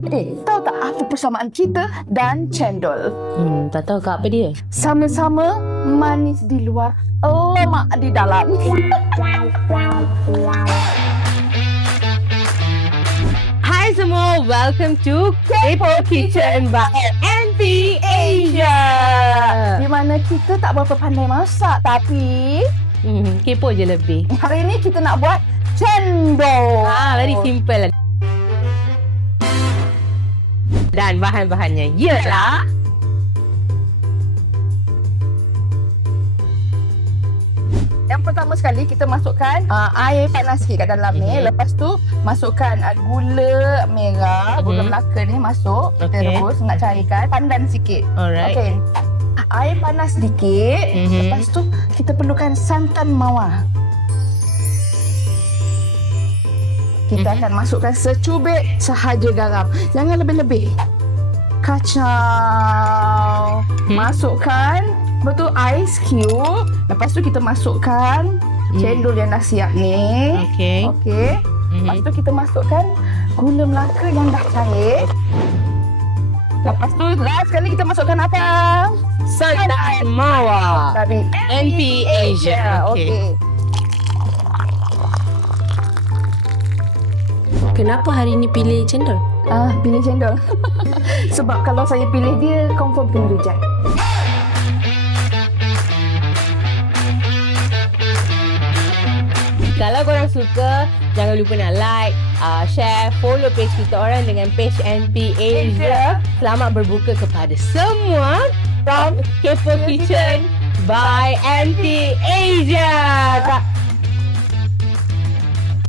Tahu tak apa persamaan kita dan cendol? Tak tahu Kak, apa dia? Sama-sama manis di luar, lemak di dalam. Hai semua, welcome to Kepo Kitchen by NP Asia. Di mana kita tak berapa pandai masak, tapi Kepo je lebih. hari ini kita nak buat cendol. Very simple. Dan bahan-bahannya ialah Yang pertama sekali kita masukkan air panas sikit kat dalam ni. Lepas tu masukkan gula merah, gula Melaka ni masuk. Kita Okey. rebus, nak cairkan, pandan sikit. Alright. Okey. Air panas sedikit. Lepas tu kita perlukan santan mawar. Kita akan masukkan secubit sahaja garam. Jangan lebih-lebih. Kacau. Masukkan betul ice cube. Lepas tu kita masukkan cendol yang dah siap ni. Okey. Okey. Lepas tu kita masukkan gula Melaka yang dah cair. Lepas tu last sekali kita masukkan apa? santan mawar Dari NP Asia. Okey. Kenapa hari ni pilih cendol? Pilih cendol. Sebab kalau saya pilih dia, confirm kena reject. Kalau korang suka, jangan lupa nak like, share, follow page kita orang dengan page NP Asia. Selamat berbuka kepada semua from Kepo Kitchen by NP Asia.